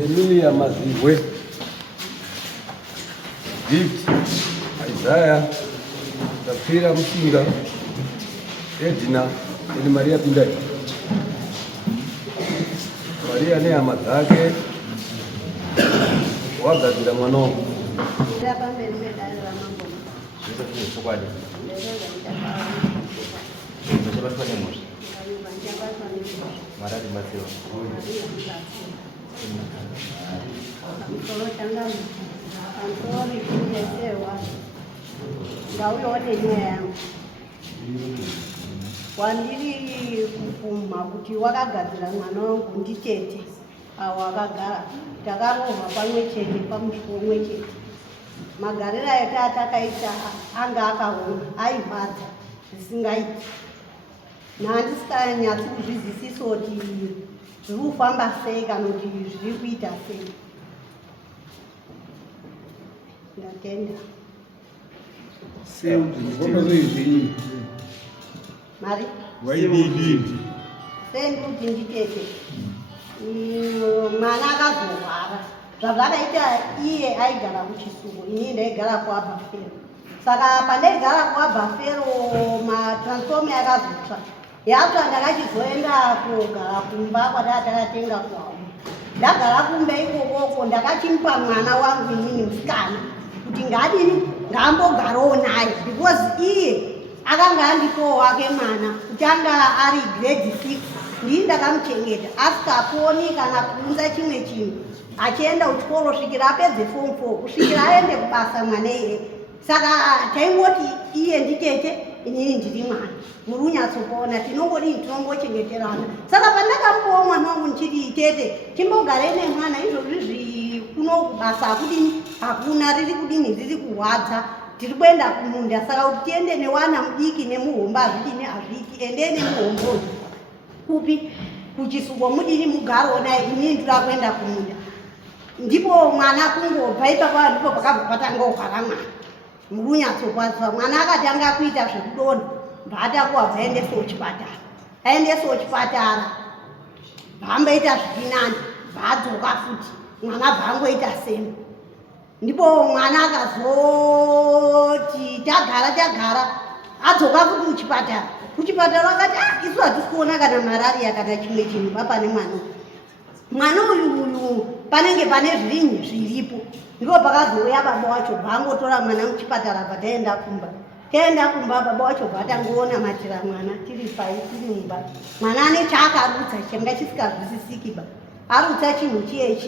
Emilia Mazibwe, Gift Isaiah, Tafira Msinga, Edna ni Maria Pindai. Maria ni amatake wagazira mwana wandiri kupuma kuti wakagadzira mwana wangu nditete awakagara takarohwa pamwe chete pamusoro umwe chete. Magariro atakaita anga akaoma airwadza zvisingaiti. Handisinganyatsi kuzvizwisisa kuti zviri kufamba sei kana kuti zviri kuita sei. Ndatenda. Mari? Sei kuti nditete. Mwana akazorwara. Zvazvakaita iye aigara kuChisuku, ini ndaigara kuAbhafero. Saka pandaigara kuAbhafero matransform yakazotsva. Yatsva ndakachizoenda kogara kumba kwatakatenga kwawo. Ndagara kumba ikokoko ndakachimupa mwana wangu inini musikana kuti ngadini ngambogarawo naye because iye akanga andipowo wake mwana kuti anga ari grade 6 ndini ndakamuchengeta asikaponi kana kuunza chimwe chinhu achienda kuchikoro kusvikira apedze form 4 kusvikira aende kubasa mwana iye. Saka taingoti iye nditete inini ndiri mwana muri kunyatsokuona tinongodini tinongochengeterana. Saka pandakamupawo mwana wangu ndichiti itete timbogare nemwana izvozvi kuno kubasa akudini hakuna riri kudini riri kurwadza tiri kuenda kumunda. Saka kuti tiende newana mudiki nemuhombo hazvidini hazviti endei nemuhombo kupi kuChisuku mudini mugarowo naye inini ndira kuenda kumunda. Ndipo mwana kungobva ipapo ndipo pakabva patanga kugara mwana muri kunyatsokwazwa. Mwana akatanga kuita zvekudonha mbatakuwabva aendesewo kuchipatara. Aendesewo kuchipatara bvaamboita zvirinani bvaadzoka futi mwana bvaangoita same. Ndipo mwana akazoti tagara adzoka futi kuchipatara. Kuchipatara akati isu hatisi kuona kana malaria kana chimwe chinhu papane mwana uyu panenge pane zvirinhi zviripo. Ndipo pakazouya baba wacho bvaangotora mwana muchipatara pataenda kumba. Taenda kumba baba wacho bvatangoona matira mwana tiri pai tiri mumba. Mwana ane chaakarutsa changa chisikazwisisikiba. Arutsa chinhu chiye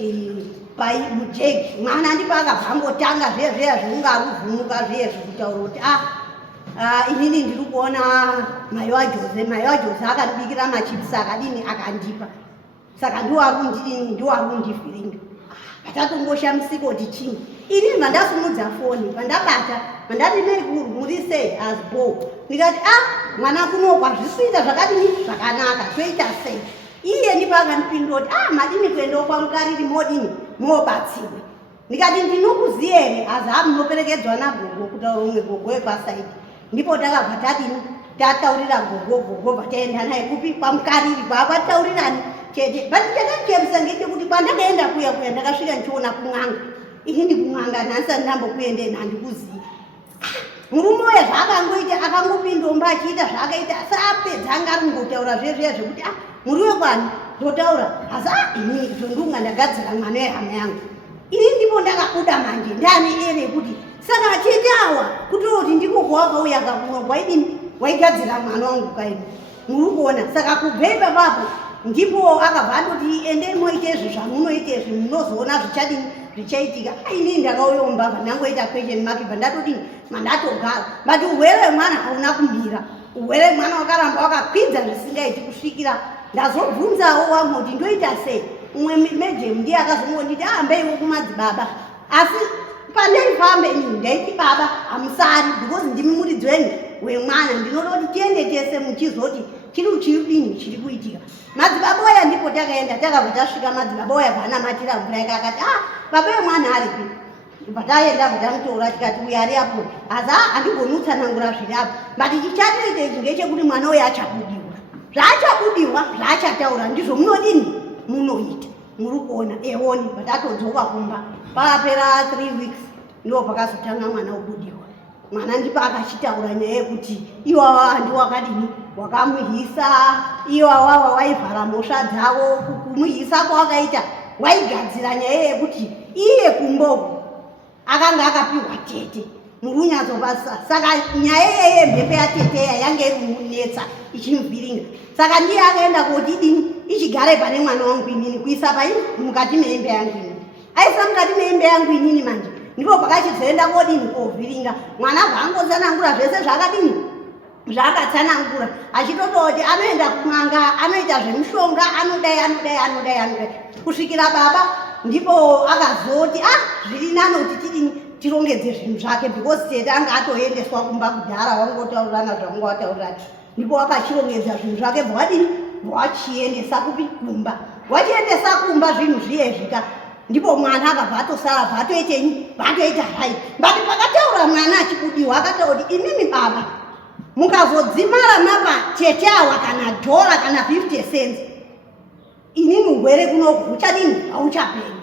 pai mujegi. Mwana ndipo akabva angotanga zviya zvingaruvhumuka zviye zvekutaura kuti inini ndiri kuona mai waJose akandibikira machipisi akadini akandipa. Saka ndiwo arikundivhiringa. Patatongoshamisika kuti chini. Inini mandasimudza foni pandabata mandati neikuru muri sei azbo. Ndikati mwana kunokwa zvisikuita zvakadini zvakanaka toita sei. Iye ndipo akandipindura kuti madini kuendawo kwamukariri modini mobatsirwa. Ndikati ndinokuziya here asi munoperekedzwa nagogo kutaura umwe gogo wepasaidi. Ndipo takabva tadini tataurira gogo bvataenda naye kupi kwamukariri kwakwataurirani chete. Bati chatachemisa ngechekuti pandakaenda kuya ndakasvika ndichiona kun'anga. Ini ndikun'anga nhasi andambokuendei handikuzivi. Murume uya zvaakangoita akangopindomba achiita zvaakaita asapedza anga ari kungotaura zvezviya zvekuti muri wekwani ndotaura asi ini zvondunga ndagadzira mwana wehama yangu. Ini ndipo ndakabuda manje ndani ere yekuti saka achete awa kutoti ndiko kwawakauya kakuno waidini waigadzira mwana wangu kaini muri kuona. Saka kubva ipapapo ndipo akabva andoti endei moite izvi zvamunoite izvi munozoona zvichadini zvichaitika. Inini ndakauya mumbavha ndangoita question mark ndatodini mandatogara bati urwere hwemwana hauna kumira. Urwere hwemwana wakaramba wakakwidza zvisingaiti kusvikira ndazobvunzawo wamwe kuti ndoita sei. Umwe mejemu ndiye akazongonditi hambeiwo kumadzibaba asi pandeifambe inini ndaiti baba hamusari because ndimi muridzi wenyu wemwana ndinoda kuti tiende tese muchizoti chiri chiri kuitika. Madzibaba oya ndipo takaenda takabva tasvika madzibaba oya bvanamatira mvura yakakati baba wemwana aripi. Pataenda bvatamutora tikati uya ari apo asi handigoni kutsanangura zviri apo bati chichatoita ichi ngechekuti mwana uya achabudiwa. Zvaachabudiwa zvaachataura ndizvo munodini munoita. muri kuona eoni but atodzoka kumba pakapera 3 weeks ndo pakazotanga mwana ubudiwa. Mwana ndipo akachitaura nyaya yekuti iwawa handi wakadini wakamuhisa, iwawawa waivhara mhosva dzavo, kumuhisa kwawakaita waigadzira nyaya yekuti iye kumboku akanga akapiwa tete murunyazobasa. Saka nyaya yemhepo yateteya yange iri munetsa ichimuvhiringa. Saka ndiye akaenda kuti idini ichigare pane mwana wangu inini kuisa pai mukati meimba yangu inini. Aisa mukati meimba yangu inini manje ndipo pakachizoenda kodini kovhiringa. Mwana bvaangotsanangura zvese zvakadini zvakatsanangura achitototi anoenda kumanga anoita zvemushonga anodai kusvikira baba ndipo akazoti zviri nani kuti tidini tirongedze zvinhu zvake because tete anga atoendeswa kumba kudhara wangotaurirana zvavanga wataurira. Ndipo wakachirongedza zvinhu zvake bvadini wachiendesa kupi kumba. Wachiendesa kumba zvinhu zviyezvika ndipo mwana akabva atosara bva atoitenyi vatoita hai bati pakataura mwana achibudiwa akataura kuti inini baba mukazodzimara mapa tete awa kana dhola kana 50 cents inini urwere kunoku uchadini hauchaperi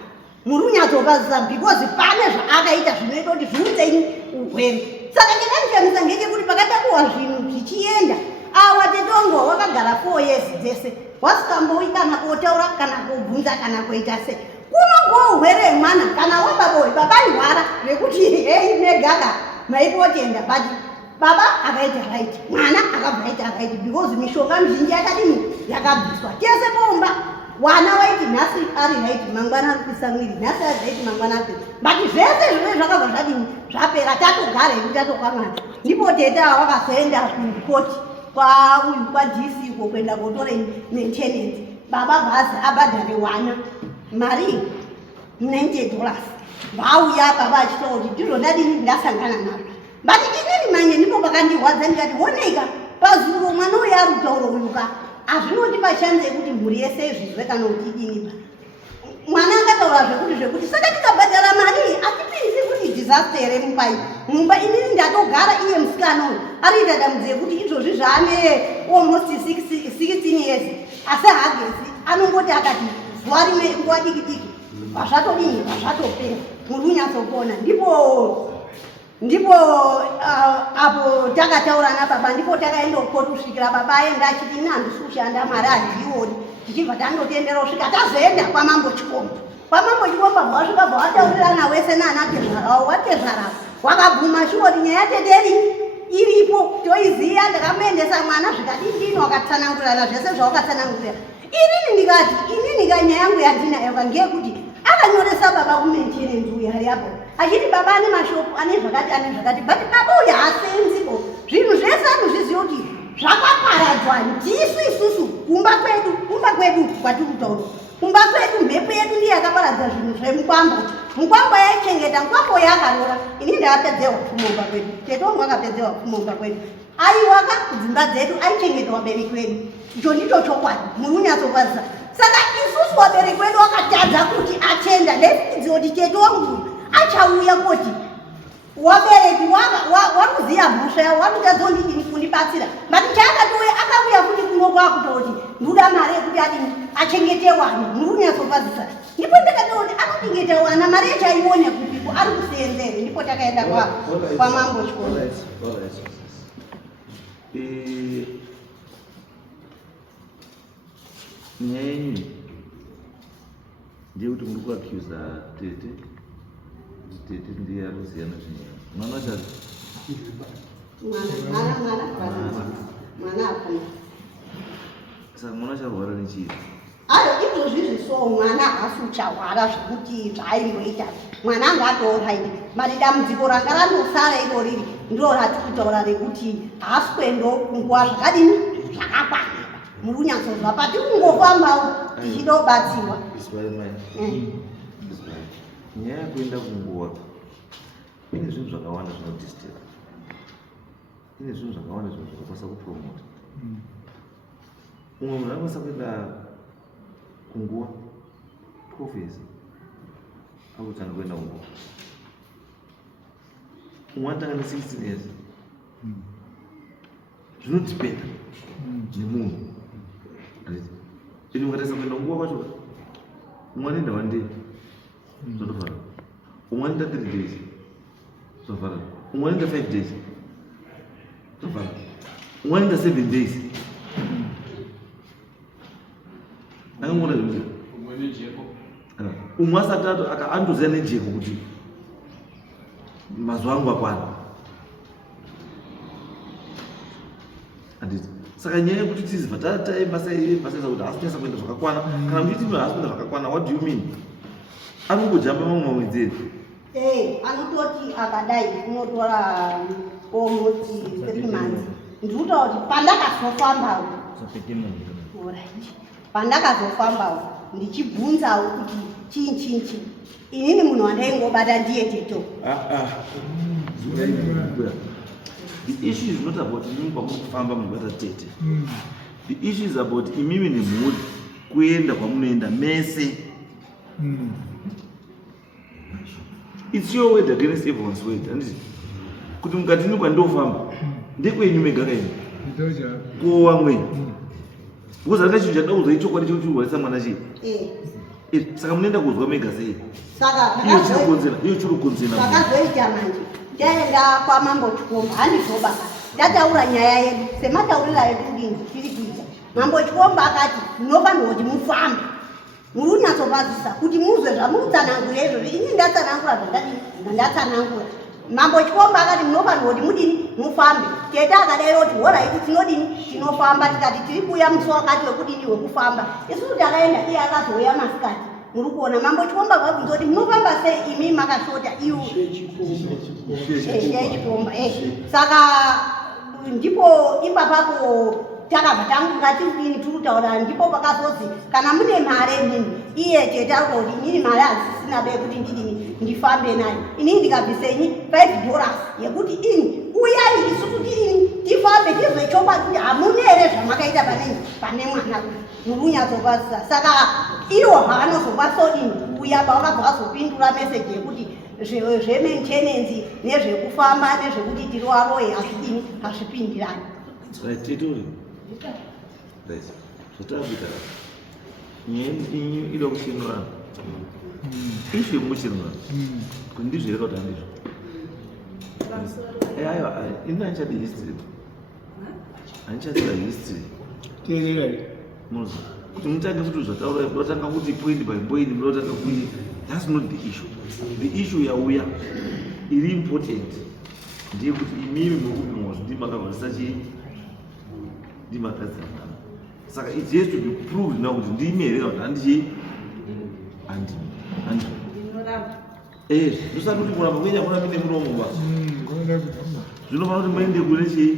muri unyadzopazisa because pane zvaakaita zvinoita kuti zviunzei urwere. Saka chakandifamisa ngechekuti pakatakuwa zvinhu zvichienda awa tete wangu wakagara 4 years dzese wasikambowi kana kotaura kana kubvunza kana kuita sei. Kuno urwere mwana kana wababa baba airwara zvekuti hei negaga maipotenda but baba akaita right mwana akabva aita right because mishonga mizhinji yakadini yakabviswa tese pomba. Wana waiti nhasi ari right mangwana ari kuisa mwiri nhasi ari right mangwana ari but zvese zvimwe zvakabva zvadini zvapera tatogara hedu tatokwamana. Ndipo teta wakazoenda kukoti kwauyu kwaDC uko kuenda kotora maintenance. Baba bhazi abhadhare wana mari $90 vauya baba achitaura kuti ndizvo ndadini ndasangana nazvo but inini manje ndipo pakandirwadza ndikati honeka pazuro mwana uyu ari kutaura uyuka hazvinotipa chanze yekuti mhuri yese izvizwe kana kuti idini. Mwana angataura zvekuti saka tikabhadhara mari hatipinzi kuti disaster here mumba inini ndatogara iye musikana uyu ariita dambudzo yekuti izvozvi zvaane almost 16 years asi hagezi anongoti akati zuva rimwe nguva diki vazvatodini vazvatopera muri unyatsopona. Ndipo apo takataurana baba ndipo takaenda kukoti kusvikira baba aenda achiti ina handisi kushanda mari handiioni tichibva tandotendera kusvika tazoenda kwamambo Chikomba. Kwamambo Chikomba bvasvika bvawataurirana wese naanatezvarawo watezvarawo wakabvuma shoti nyaya teteri iripo toiziya. Ndakamuendesa mwana zvikadindini wakatsanangurana zvese zvawakatsanangurira. Inini nyaya yangu yandinayo ngeyekuti akanyoresa baba kumaintenance uyu hari apo achiti baba ane mashopu ane zvakati but baba uyu haasenzipo zvinhu zvese anozviziva kuti zvakaparadzwa ndisu isusu kumba kwedu kwatiri kutaura kumba kwedu mhepo yedu ndiye yakaparadza zvinhu zvemukwambo. Mukwambo yaichengeta mukwambo yakarora inini ndakapedzewa kupfumomba kwedu tete wangu akapedzewa kupfumomba kwedu aiwaka kudzimba dzedu aichengeta wabereki wedu. Icho ndicho chokwadi muri unyatsokwanisa. Saka isusu wabereki wedu wakatadza kuti atenda ndaifungidziwa kuti tete wangu achauya kuti wabereki wakuziya mhosva yavo wakutadza kundidini kundibatsira but chaakatouya akauya futi kuno kwakutoti nduda mari yekuti adini achengete wana muri unyatsokwanisa. Ndipo ndakataura kuti anochengeta wana mari yachaione kupiko ari kuseenzere. Ndipo takaenda kwamambo Chikomba. Nyaya yenyu ndeyekuti muri kuacusa tete ndiye anoziya nezvenyaya. Mwana wacho mwana akuna saka mwana wacho arwara nechii? izvozvizvi so mwana haasi ucharwara zvekuti zvaaimboita mwana anga atooraini but dambudziko ranga randosara iro riri ndiro ratiri kutaura rekuti haasi kuendawo kunguva zvakadini zvakakwana muri unyatsozva pati kungofambawo tichida kubatsirwa. Nyaya yekuenda kunguva ine zvinhu zvakawanda zvinodisturb, ine zvinhu zvakawanda zvinhu zvakakwanisa kupromota. Umwe munhu anokwanisa kuenda kunguva 12 years akutanga kuenda kunguva, umwe anotanga ne16 years. Zvinodipenda nemunhu. Ini mukatarisa kuenda kunguva kwacho umwe enda 1 day zvotofanana, umwe enda 3 days zvotofanana, umwe enda 5 days zvotofanana, umwe enda 7 days. Angona zvimwe umwe asati andoziva nejeko kuti mazuva angu akwana. Handiti saka nyaya yekuti tizibva taemasaisa kuti hasinasa kuenda zvakakwana kana muchiti munhu haasi kuenda zvakakwana, what do you mean? Anongojamba mamwe mamwedzi ere? Anototi akadai unotora almost 3 months. Ndikutaura kuti pandakazofambawo pandakazofambawo ndichibvunzawo kuti chinchi inini munhu wandaingobata ndiye teto. The issue is not about imimi kwamufamba mubata tete. The issue is about imimi nemhuri kuenda kwamunoenda mese. It's your word against everyone's word. Handiti kuti mukati ini kwandofamba ndekwenyu mega kaini kowamweni because handina chinhu chandida kuzwa ichokwadi chokuchiurwaisa mwana chii. Saka munoenda kuzwa mega sei? Iyo chiri kukonzera sakazoita manje ndaenda kwamambo Chikomba handizobaka ndataura nyaya yedu semataurira edu kudini tiri kuita. Mambo Chikomba akati munofanirwa kuti mufambe muri kunyatsopazisa kuti muzwe zvamurutsanangura izvozvo. Ini ndatsanangura zvandadini zvandatsanangura. Mambo Chikomba akati munofanirwa kuti mudini mufambe. Teta akadai kuti horaiti tinodini tinofamba, tikati tiri kuuya musi wakati wekudini wekufamba. Isusu takaenda iye akazouya masikati. Muri kuona Mambo Chikomba kwabvunza kuti munofamba sei imi makashota iwo Chikomba. Saka ndipo ipapapo takabva tanguka tirikudini tirikutaura ndipo pakazozi kana mune mare nini iye teta kuti inini mare hazisina be kuti ndidini ndifambe nayo. Inini ndikabvisenyi $5 yekuti ini uyai isusu tiini tifambe tizwe chokwadi kuti hamuna here zvamakaita pane mwana muri kunyatsopazisa. Saka iwo haanozopasodini kuuya pavakabva vazopindura meseji yekuti zvementenensi nezvekufamba nezvekuti tiri waroye hazvidini hazvipindirani. titori zvotakuita ida kuchinura ishu yemuchinura kuti ndizvireka kuti handizvo aiwa ini handichadi history handichaziva history kuti mutange kuti zvataura munotanga kuti point by point munotanga kuti that's not the issue. The issue yauya iri important ndeyekuti imimi murume mwazvindimakavarisa chii ndimakadzana. Saka it has to be proved now kuti ndimi here kuti handichii zvisati kuti kuramba kuenya muramine munomuba zvinofana kuti muende kune chii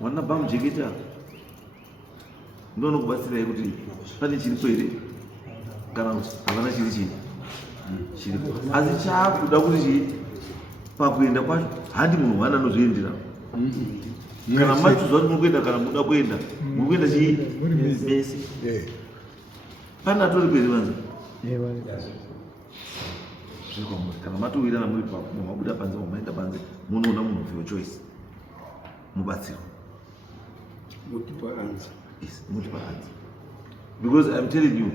wana bamujeketa ndonokubatsirai kuti pane chiripo here kana kuti havana chiri chii chiripo. Asi chaakuda kuti chii pakuenda kwacho handi munhu wana anozviendera kana machiziva kuti muri kuenda kana muda kuenda muri kuenda chii mese pane atori peri vanza zvikwamuri kana matowirirana muri mabuda panze mamaenda panze munoona munhu of your choice mubatsirwa Multiple answer. Yes, multiple answer. Because I'm telling you,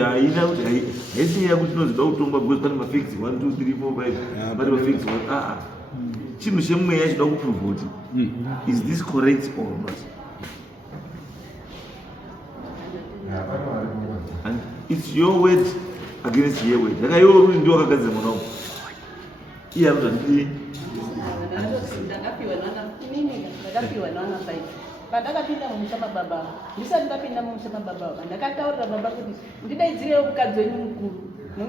haina kuti haisi nyaya kuti tinozoda kutonga because pane mafacts 1 2 3 4 5 pane mafacts chinhu chemweya chida kuprove kuti is this correct or not. And it's your word against your word. Saka iwe uri ndio wakagadzira mwana wangu iye ari kuti ndakapiwa nana 5 pandakapinda mumusama baba ndisati ndapinda mumusama baba ndakataurira baba kuti ndidaidzirewo mukadzi wenyu mukuru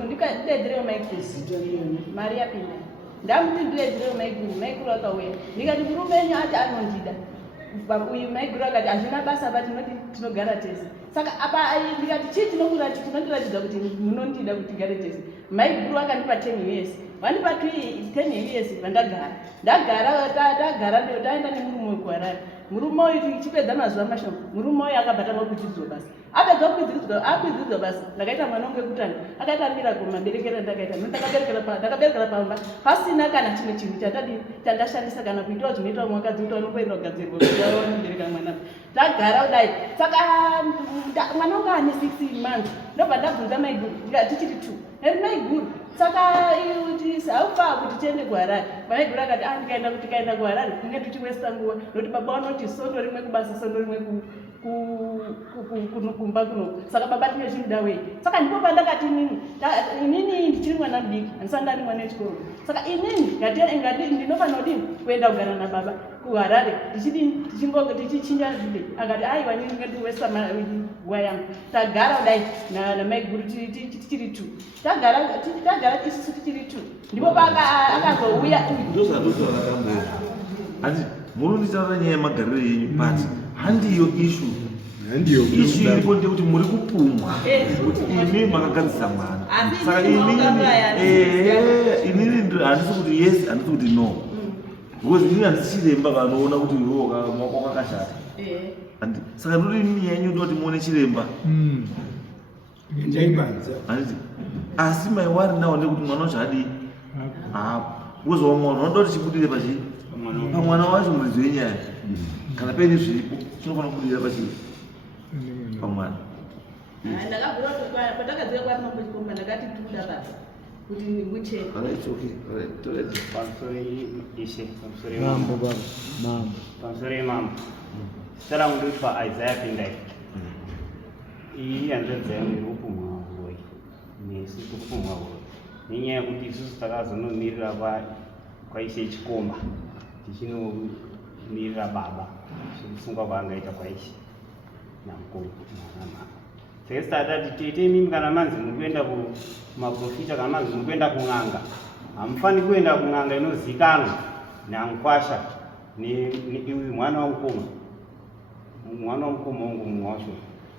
ndidaidzirewo maikosi mari yapinda ndamuti ndidaidzirewo maikuru akauya ndikati murume wenyu ati anondida uyu maikuru akati hazvina basa apa tinogara tese. Saka apa ndikati chii tinotiratidza kuti munondida kuti tigare tese. Maikuru akandipa 10 years vandipa 10 years vandagara taenda nemurume wekuharare. Murume uyu tichipedza mazuva mashoma murume uyu akabva tanga kuchidziwa basi apedza akwidzidzwa basi ndakaita mwana wangu wekutanga akaita miracle maberekero ndakaita ndakaberekera pamba pasina kana chimwe chinhu chandashandisa kana kuitawo zvinoita mwakadzi kuti anoenda kugadzirwa kuti anobereka mwana tagara kudai saka mwana wangu ane 16 months ndobva ndabvunza maiguru tichiri 2 maiguru saka haufa kuti tiende kuharare maiguru akati tikaenda kuharare kunge tichiwesta nguva nokuti baba vanoti sondo rimwe kubasa sondo rimwe kumba kuno saka baba tinochimuda wei saka ndipo pandakati inini ndichiri mwana mudiki handisati ndari mwana wechikoro saka inini ndinofanira kudini kuenda kugara nababa kuharare tichichinja zvide akati aiwa nini ngetiwesta nguva yangu tagara kudai namaiguru tichiri 2 tagara isusu tichiri 2 ndipo paakazouya handi munonditaura nyaya yemagariro yenyu but handiyo ishu iripo ndekuti muri kupumwa kuti imi makagadzisa mwana saka inini handisi kuti yes handisi kuti no because inini handisi chiremba vanoona kuti iwo maoko kakashata saka ndoti inini yenyu ndoti muone chiremba handiti asi maiwari nawo ndekuti mwana wacho hadii kuzowa mwana unoda kuti chibudire pachii pamwana wacho muridzi wenyaya kana paine zviripo chinofanira kubudira pachii pamwana ndakabvura patakadziva kwarima kuchikomba ndakati tikuda basa kuti ndimucheke pamusoro yemambo zita rangu ndotwa Isaiah Pindai. Iyi hanzvadzi yangu iri kupumwa uroi nesu tiri kupumwa uroi nenyaya yekuti isusu takazonomirira kwaishe chikomba tichinomirira baba zvekusunga kwaangaita kwaishe namukoma nanamama saka tatati tete mimi kana manzi muri kuenda kumaprofita kana manzi muri kuenda kun'anga hamufani kuenda kun'anga inozikanwa nankwasha neiwi mwana wamukoma wangu mumwe wacho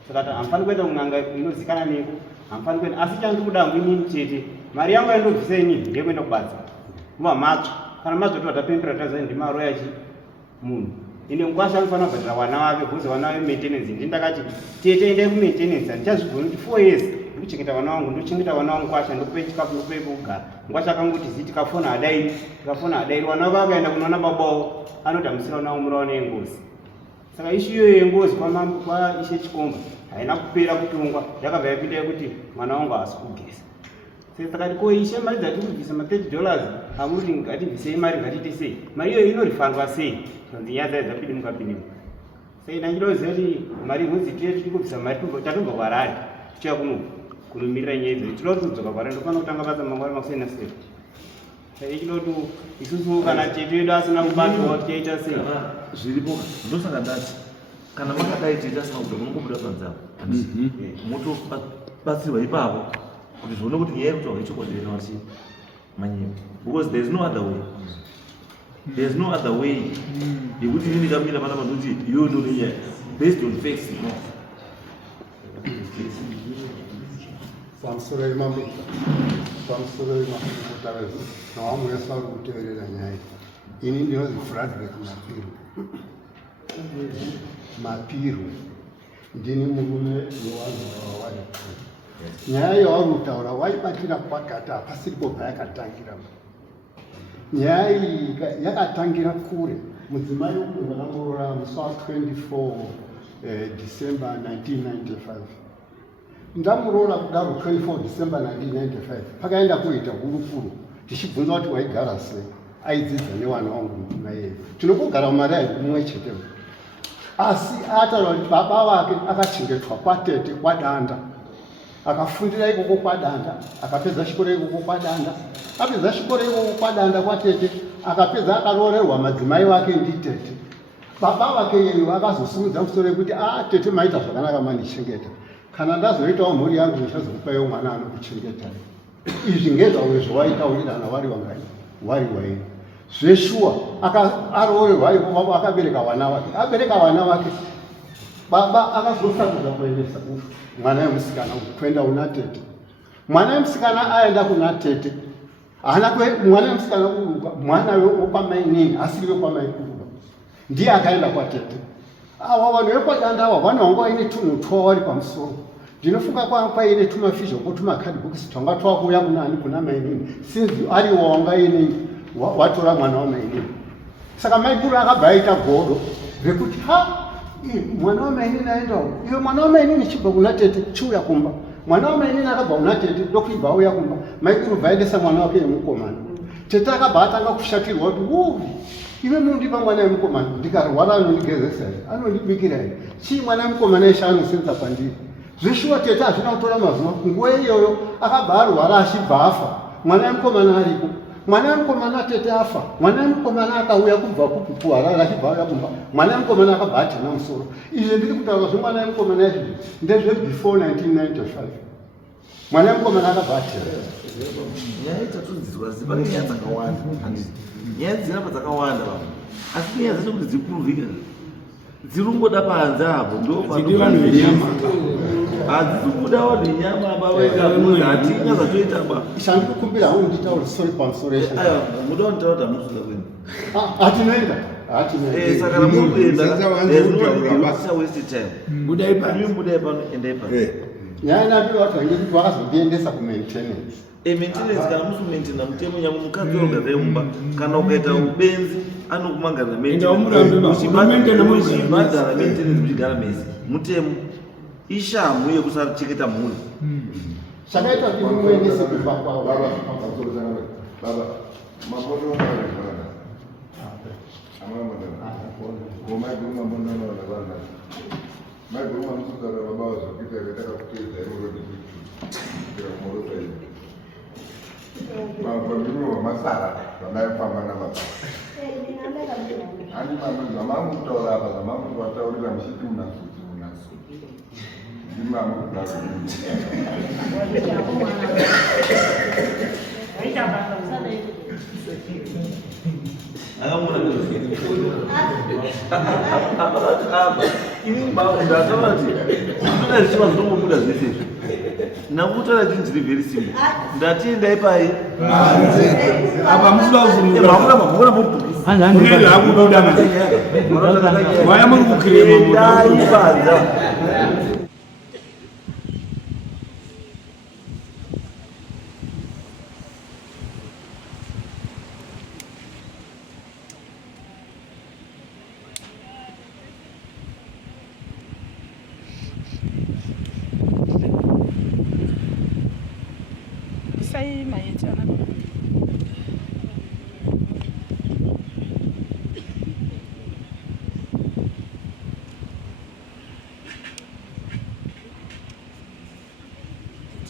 saka hamufani kuenda kun'anga inozikana neko hamufani kuenda asi chandikuda inini chete mari yangu yaindobvisa inini ndeyekuenda kubatsa nguva matsva kana mazoti vatapembera taza ndimaroya munhu ine nkwasha anofanira kubhadhira vana vake bhuzi vana vake maintenance ndini ndakati tete endai kumaintenance handichazvigoni kuti 4 years ndikuchengeta vana vangu ndochengeta vana vangu kwasha ndokupe chikafu ndokupe kugara nkwasha akangoti zi tikafona adairi vana vake akaenda kunoona babawo anodhamisira vana vamuraona yengozi saka ishu iyoyo yengozi kwaishe chikomba haina kupera kutongwa yakabva yapinda yekuti mwana wangu haasi kugeza sakati koishe mari dzatiri kubvisa $30 amuri ngatibvisei mari ngatiite sei mari iyoyo inorifandwa sei sonzi nyaya dzai dzapindi mukapindimo saka ndachida kuziva kuti mari imwedzi tiri kubvisa mari tatobva kwarari tichiya kunomirira nyaya idzodzo tinoda kuti kudzoka kwarari ndofanira kutanga basa mangwari makusena sei saka ichida kuti isusu kana tete yedu asina kubatwa tichaita sei zviripo ndosaka ndati kana makadai tete asina kubva munongobuda panzava motobatsirwa ipapo kuti zvione kuti nyaya yekutaura ichokwadi inoati manyepo because there is no other way yekuti ini ndikamira pana panoti iwewe ndoninyaya based on facts no pamusoro yemamutarezo nawamwe yasauri kuteverera nyaya ini ndinozi Frederick Mapiru ndini murume wewanhu wawari nyaya yavari kutaura waibatira kwakati hapasiripo payakatangira nyaya iyi yakatangira kure mudzimai uyu vakamurora musi wa24 December 1995 ndamuroora kudaro 24 December 1995 pakaenda kuita hurukuro tichibvunza kuti waigara sei aidzidza newana wangu mudzimai tinokugara mumari mumwe chete asi ataura kuti baba vake akachengetwa kwatete kwadanda akafundira ikoko kwadanda akapedza chikoro ikoko kwadanda apedza chikoro ikoko kwadanda kwatete akapedza akaroorerwa madzimai vake nditete baba vake yeyo akazosimudza musoro yekuti tete maita zvakanaka mandichengeta kana ndazoitawo mhuri yangu ndichazokupaiwo mwana anokuchengeta izvi ngezvauyo zvawaiitaurirana wari wangai wari waini zveshuwa aroorerwa ikoko akabereka vana vake abereka vana vake baba akazosarudza kuendesa mwana wemusikana kuenda kuna tete mwana wemusikana aenda kuna tete mwana wemusikana uruka mwana wekwamainini asiri wekwamaikuruka ndiye akaenda kwatete ava vanhu vekwadandava vanonga vaine tunhu twavari pamusoro ndinofunga kwanga paine tumafizhoko tumakadhibhokisi twanga twakuuya kunani kuna mainini sinzi ariwo wanga ine watora mwana wamainini saka maikuru akabva aita godo rekuti mwana wamainini aendawo iwe mwana wamainini chibva kuna tete chiuya kumba mwana wamainini akabva kuna tete dokuibva auya kumba maikuru bvaendesa mwana wake yemukomana tete akabva atanga kushatirwa kuti iwe mundipa mwana wemukomana ndikarwara anondigezesa here anondibikira here chii mwana wemukomana eshe anosenza pandiri zvishuwa tete hazvina kutora mazuva nguva iyoyo akabva arwara achibva afa mwana wemukomana aripo mwana wemukomana tete afa mwana wemukomana akauya kubva kuharare achibva auya kumba mwana wemukomana akabva atena musoro izvi ndiri kutaura zvemwana wemukomana izvi ndezvebefore 1995 mwana wemukomana akabva atena nyaya dzatinodzidzwa zipane nyaya dzakawanda handiti nyaya dzinapa dzakawanda vanhu asi nyaya dzacho kuti dzipuruvhika dzirungoda panze apo hadzikubuda vanhu nyama hatina zvatoitaba chandikukumbira hangu nditaura sori pamusoro aiwa muda kunditaura kuti hamusuda kuenda hatinoenda saka ramuri kuenda waste time budai pano endai pano nyaya nabiwa watu vangekuti vakazondiendesa kumaintenance maintenance kana musi kumaintaina mutemo nyama mukadzi wagara imba kana ukaita ubenzi anokumangarira maintenance maintenance muchigara mese mutemo ishamhu yekusachengeta mhuri zvakaitwa ndimumwenese kufa kwavo masara vanayofamba navaa handi mamangu kutaura apa zamangu kuvataurira muchiti munasuti ndimama kudaro ndataati zvese nakutara chinhu chiri very simple ndatiendai pai apa musuda kuvhura vaya muri kukirema Sai maete ana.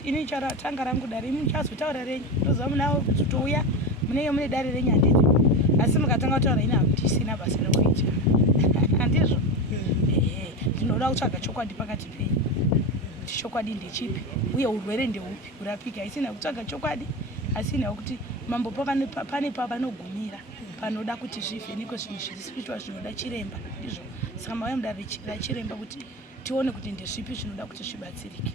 Ini chara tanga rangu dari muchazotaura renyu ndoziva munawo kuzotouya munenge mune dare renyandete asi mukatanga kutaura ine hamutisina basa rekuita handizvo ndinoda kutsvaga chokwadi pakati penyu kuti chokwadi ndechipi uye urwere ndeupi urapika haisina kutsvaga chokwadi asinawo kuti mambo pane pavanogumira panoda kuti zvivhenekwe zvinhu zvirisipitwa zvinoda chiremba ndizvo saka mauya muda rachiremba kuti tione kuti ndezvipi zvinoda kuti zvibatsirike.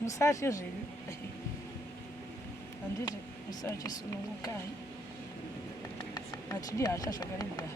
Musatye zvinhu handiti musachisunungukai hatidi hasha zvakarembwa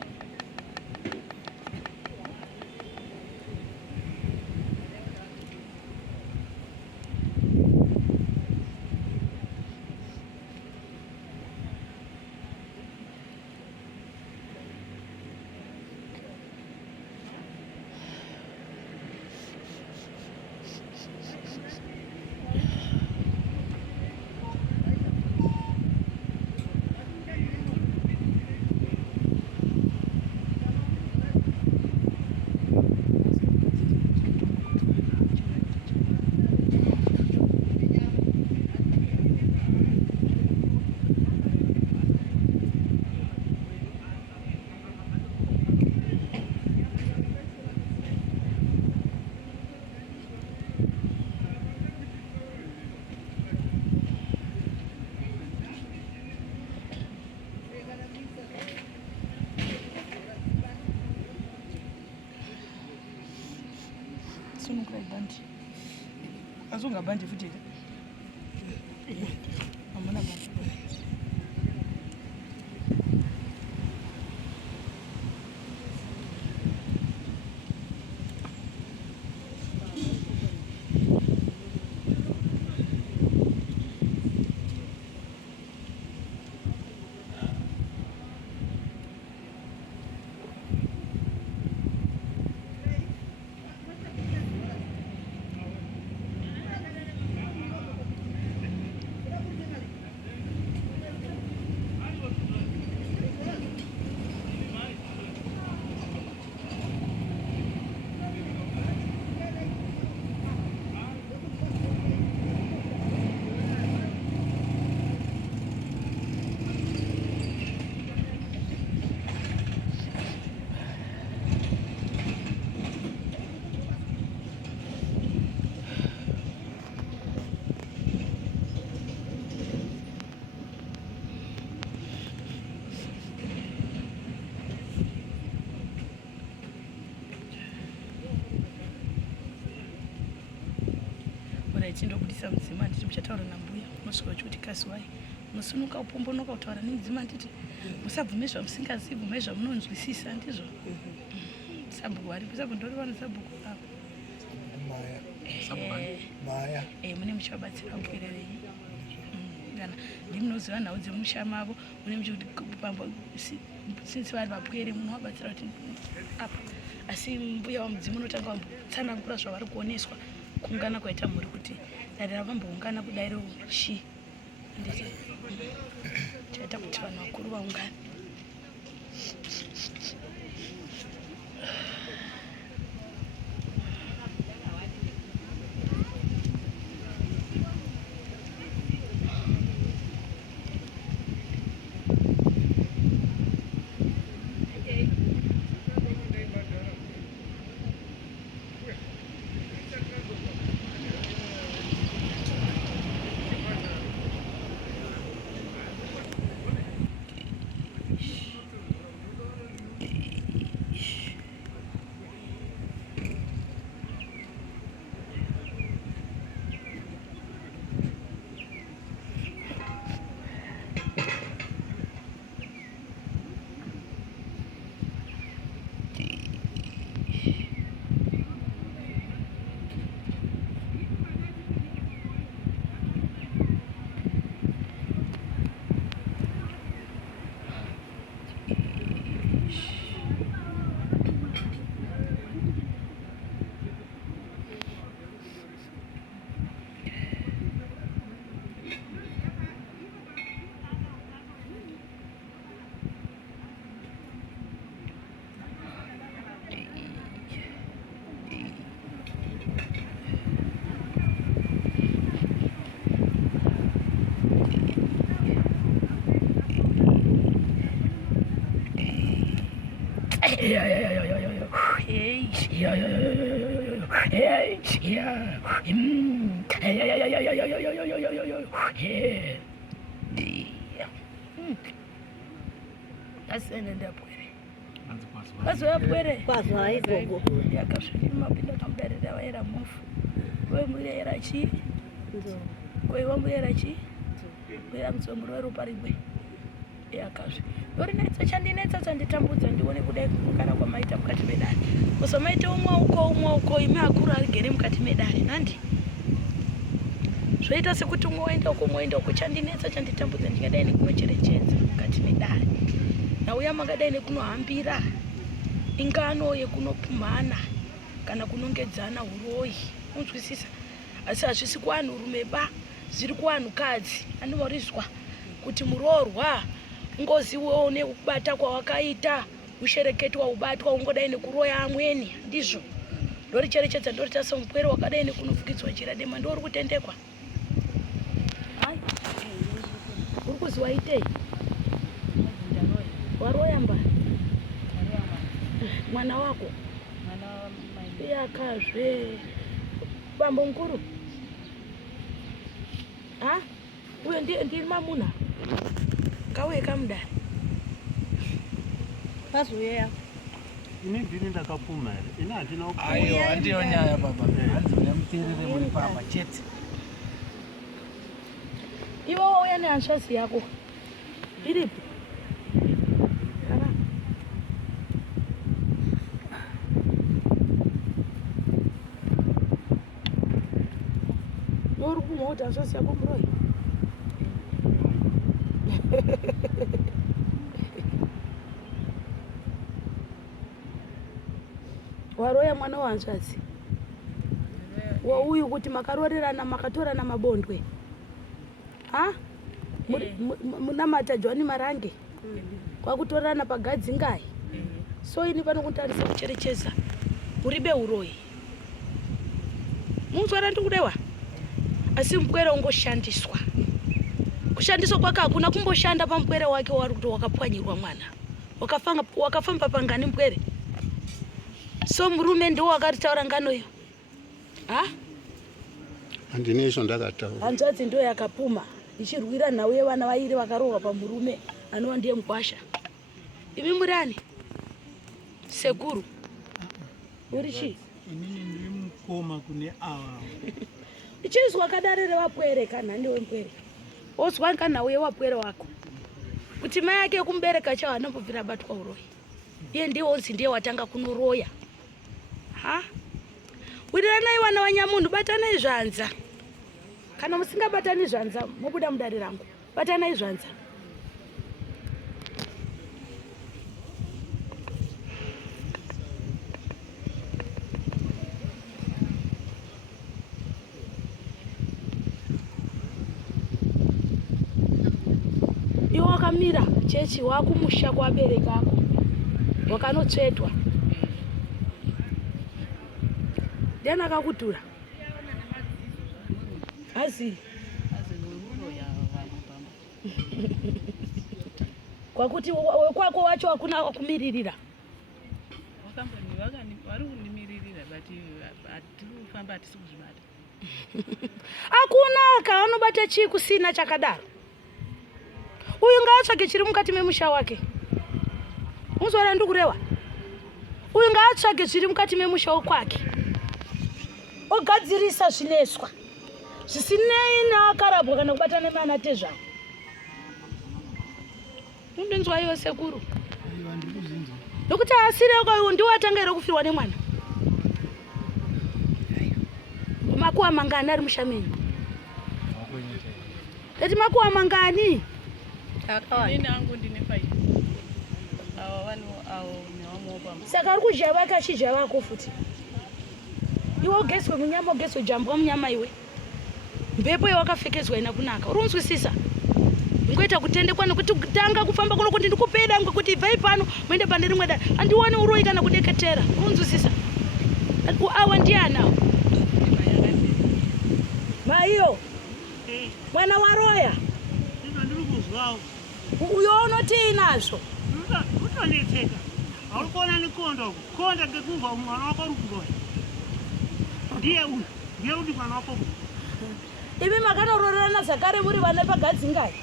Ukazonga banje futhi ke. Amona banje. Ndinobudisa mudzima nditi muchataura nambuya unosvika uchikuti kasi wai musunuka upombonoka kutaura nemudzima nditi musabvume zvamusingazivi bvumai zvamunonzwisisa ndizvo sabhuku ari kusabhu ndoriwana sabhuku apo maya mune muchivabatsira upwererei kana ndimunoziva nhau dzemusha mavo mune muchikuti since vari vapwere munovabatsira kuti apa asi mbuya wamudzima unotanga wamutsanangura zvavari kuoneswa kuungana kwaita mhuri kuti darira vamboungana kudairo chi nditi chaita kuti vanhu vakuru vaungane. Chanditambudza ndione kudai kugara kwamaita mukati medare kusomaita umwe uko ime akuru arigere mukati medare nandi zvoita sekuti umwe uko chandinetsa chanditambudza ndingadai nekunocherechedza mukati medare nauya makadai nekunohambira ingano yekunopumhana kana kunongedzana uroyi unzwisisa asi hazvisi kuvanhurume ba zviri kuvanhukadzi anorizwa kuti muroorwa ngozi uone kubata kwawakaita ushereketi waubatwa ungodai nekuroya amweni ndizvo ndoricherechedza ndorita mupwere wakadai nekunofukidzwa chiradema ndori kutendekwa uri kuzi waitei waroya mba mwana wako yakazve bambo mukuru uyo ndiri mamuna kauye kamudari pazoyeya ini ndini ndakapfuma here ini handina aiyo handiyo nyaya baba hanzi muterere muri pamba chete. Iwe wauya nehanzvadzi yako iripo? Uri kumwa kuti hanzvadzi yako muroi? Waroya mwana wahanzvadzi wauyu kuti makarorerana makatorana mabondwe munamata John Marange kwakutorana pagadzingai. So ini panokutarisa kucherecheza uri beuroi munzwara ndikurewa, asi mpwere ungoshandiswa. Kushandiswa kwake hakuna kumboshanda pampwere wake wari kuti wakapwanyirwa mwana wakafamba pangani mpwere. So murume ndiwo wakataura ngano iyo handine izvo ndakataura. Hanzvadzi ndo yakapuma ichirwira nhau yevana vairi vakarohwa pamurume anova ndiye Mugwasha. Imi murani sekuru uri chii? Inini ndiri mukoma kune ava. Ichizwa kadarire wapwere kana ndiwe mpwere ozwa kanhau yewapwere wako kuti mai yake kumbereka chavo anambobvira batwa uroi. Iye ndiye onzi ndiye watanga kunoroya. Wiriranai vana vanyamunhu, batanai zvanza. Kana musingabatani zvanza mobuda mudare rangu. Batanai zvanza. Iwe wakamira chechi wakumusha kwabereka ako wakanotsvetwa. Ndiani akakutura? Hazi kwakuti wekwako wacho hakuna akumiririra. Vari kundimiririra but hatikufamba hatisi kuzvibata. Hakuna kaanobata chii kusina chakadaro. Uyu ngaatsvage chiri mukati memusha wake. Muzvara ndikurewa. Uyu ngaatsvage zviri mukati memusha wokwake. Ogadzirisa zvineswa zvisinei neakarabwa kana kubatana nemana tezvavo. Undinzwa iwe sekuru. Nokuti asireko uyu ndiwo atanga ere kufirwa nemwana. Makuwa mangani ari mushamenyu? Eti makuwa mangani? Inini angu ndine 5. Ava vanhu avo nevamopa. Saka ari kuzhava kachizhava ako futi. Iwe ugeswe munyama ugeswe jambwa munyama iwe. Mbepo yawakapfekedzwa ina kunaka. Uri kunzwisisa? Ngoita kutendekwa nokuti kutanga kufamba kuno kuti ndikupeda ngokuti ibvai pano muende pane rimwe dare. Andione uroi kana kudeketera. Uri kunzwisisa? Awa ndianawo. Maiyo. Mwana waroya. Ndiri kuzwawo. Uyo unoti inazvo. Utonetseka. Aurikuona nikondo. Konda ngekumva mwana wako uri kuroya. Ndiye uyu. Ndiye kuti mwana wako. Imi makanororerana zvakare muri vana pagadzingai.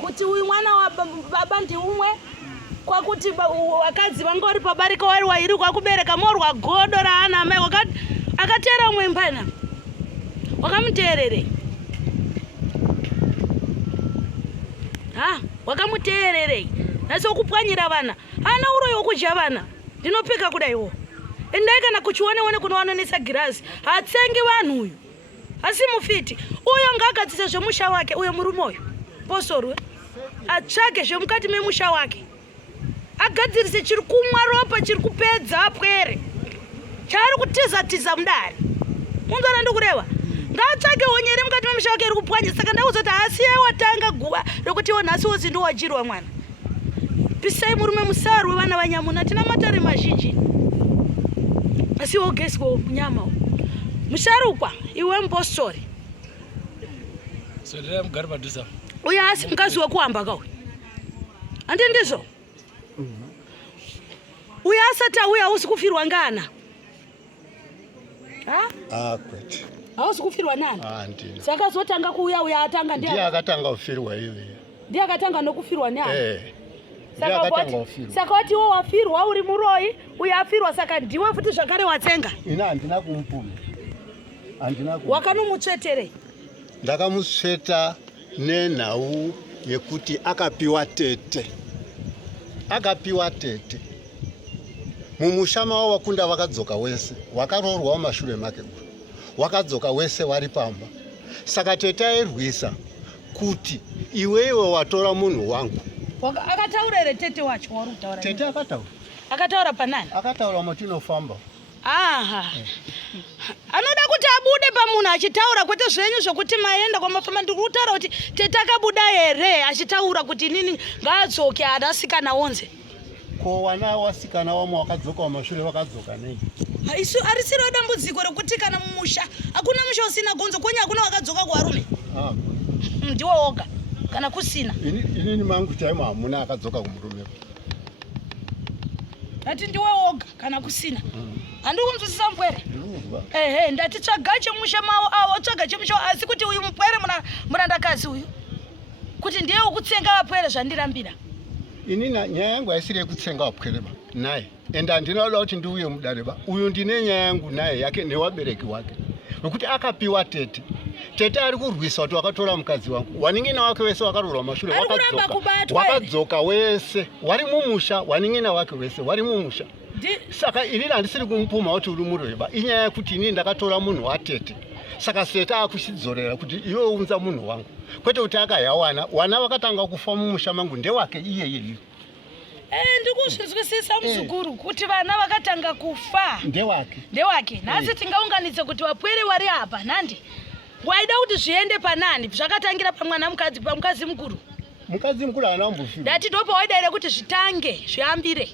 Kuti uyu mwana wa baba ndi umwe. Kwakuti vakadzi vanga vari pabarika wari wairi kwakubereka morwa godo raana amai akatera umwe mbana. Wakamuteerere. Wakamuteerere. Nasi okupwanyira vana. Ana uroi wokudya vana. Ndinopika kudaiwo. Endai kana kuchione kunowanonesa girazi. Hatsengi vanhu uyu. Asi mufiti. Uyo ngagadzise zvemusha wake. Uyo murume uyu. Posorwe. Atsvage zvemukati memusha wake. Agadzirise chiri kumwa ropa chiri kupedza apwere. Chari kutiza mudare. Munzvara ndikureva. Ngatsvage honyere mukati memusha wake iri kupwanya. Saka ndauzoti asi watanga guva rokuti iwo nhasi wozi ndowajirwa mwana. Pisai murume musarwe vana vanyamuna. Tina matare mazhinji. Asi wogeswa munyama. Musharukwa iwe mpostori. Sodera mugari padhusa. Uya asi mukazi wekuhamba kauya. Handi ndizvo. Uya asati auya hausi kufirwa ngana. Kwete. Hausi kufirwa nani? Ndini. Saka zotanga kuuya uya atanga ndiye akatanga kufirwa iwe. Ndiye akatanga nokufirwa nani? Ndiye akatanga kufirwa. Saka wati wo wafirwa uri muroi, uya afirwa saka ndiwe futi zvakare watsenga. Ina handina kumpuma. Andina wakanomutsvetere ndakamusveta nenhau yekuti akapiwa tete mumusha mavo wakunda vakadzoka wese wakaroorwawo mashure make wakadzoka wese wari pamba saka tete airwisa kuti iwewe watora munhu wangu. Akataura here tete wacho wari kutaura? Tete akataura. Akataura panani? Akataura matinofamba. Aha. Anoda kuti abude pamunhu achitaura kwete zvenyu zvokuti maenda kwamafamba. Ndiri kutaura kuti tete akabuda here achitaura kuti inini ngaadzoke anasikana onze. Ko wana wasikana wamwe wakadzoka wamashure vakadzoka nei? Arisiro dambudziko rekuti kana mumusha hakuna musha usina gonzo kwenye hakuna wakadzoka kuvarume. Ndiwo woga kana kusina. Inini mangu chaimo hamuna akadzoka kumurume. Ndati ndiwe woga kana kusina. Handiri kunzwisisa mpwere. Ndati tsvaga chemusha mawo awo tsvaga chemusha asi kuti uyu mupwere murandakazi uyu kuti ndiye ukutsenga vapwere zvandirambira. Inini nyaya yangu haisiri yekutsenga vapwere naye ende handinoda kuti ndiuye mudareba uyu ndine nyaya yangu naye yake newabereki wake nokuti akapiwa tete ari kurwisa kuti wakatora mukadzi wangu waning'ina wake wese wakaroorwa mashure wakadzoka wese wari mumusha waning'ina wake wese wari mumusha saka inini handisiri kumupuma kuti uri mureba inyaya yekuti inini ndakatora munhu watete saka tete akuchidzorera kuti iwe unza munhu wangu kwete kuti akayawana wana vakatanga kufa mumusha mangu ndewake iyeye. Ndikuzvizwisisa muzukuru kuti vana vakatanga kufa ndewake. Nhasi tingaunganidze kuti vapwere wari apa nhandi waida kuti zviende panani zvakatangira pamwana mukadzi pamukadzi mukuru. Mukadzi mukuru haana kumbofira. Ndati ndopa waida here kuti zvitange zviambire.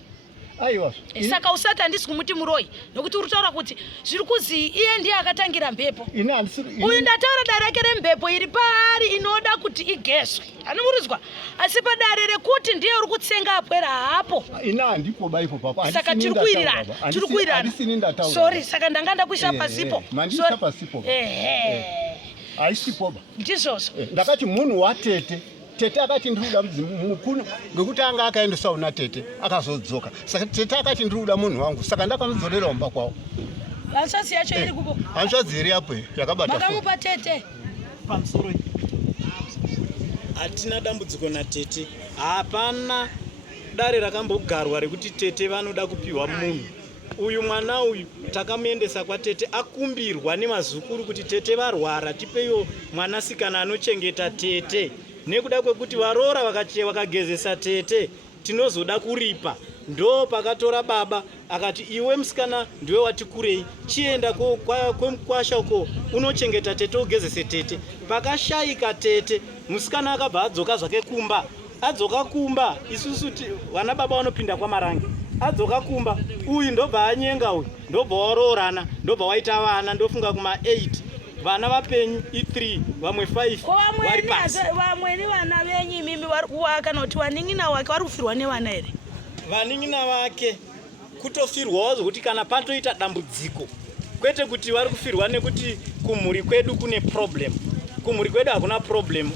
Aiwa. Saka usati handisi kumuti muroyi nokuti uri kutaura kuti zviri kuzi iye ndiye akatangira mhepo. Uyu ndataura dare rake remhepo iri paari inoda kuti igezwe. Hanomurizwa asi padare rekuti ndiye uri kutsenga apwera hapo. Ina handipo baipo papa. Saka tiri kuwirirana. Sorry saka ndanga ndakuisa pasipo. Mandisa pasipo. Aisipo ba. Ndizvozvo. Ndakati munhu watete. Tete akati ndiruda mukunu ngekuti anga akaendesa una tete akazodzoka saka tete akati ndiruda munhu wangu saka ndakamudzorera umba kwawo. Hanzvadzi yacho iri kupo? Hanzvadzi iri yapo yakabata. Makamupa tete? Pamusoro hatina dambudziko natete. Hapana dare rakambogarwa rekuti tete vanoda kupiwa munhu. Uyu mwana uyu takamuendesa kwa tete akumbirwa nemazukuru kuti tete varwara tipeyo mwanasikana anochengeta tete. Nekuda kwekuti varoora vakagezesa tete tinozoda kuripa ndo pakatora baba akati iwe musikana ndiwe wati kurei chienda kwemkwasha uko unochengeta tete ugezese tete. Pakashayika tete musikana akabva adzoka zvake kumba. Adzoka kumba isusu vana baba vanopinda kwamarangi. Adzoka kumba uyu ndobva anyenga uyu ndobva waroorana ndobva waita vana ndofunga kuma 8 vana vapenyu i3 vamwe 5 vari pasi. Vamweni vana venyu mimi vari kuwa kana kuti waning'ina wake vari kufirwa nevana here? Vaning'ina vake kutofirwawo zvokuti kana patoita dambudziko kwete kuti vari kufirwa nekuti kumhuri kwedu kune problem. Kumhuri kwedu hakuna problem.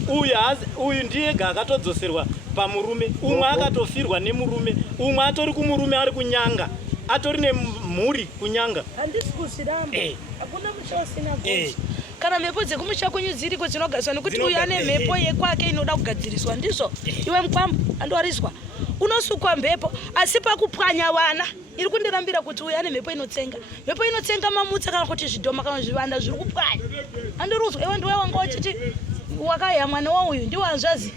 Uyu ndiyega akatodzoserwa pamurume. Umwe akatofirwa nemurume. Umwe atori kumurume ari kunyanga. Atori nemhuri kunyanga. Handisi kuzviramba. Hakuna musha usina gonzo. Kana mhepo dzekumusha kwenyu dziriko dzinogadziriswa nekuti uyu ane mhepo yekwake inoda kugadziriswa ndizvo. Iwe mukwambu andowariswa. Unosukwa mhepo asi pakupwanya vana iri kundirambira kuti uyu ane mhepo inotsenga. Mhepo inotsenga mamutsa kana kuti zvidhoma kana zvivanda zviri kupwanya. Andoruzwa iwe ndiwe wanga uchiti wakaya mwana wauyu ndiwe hanzvadzi.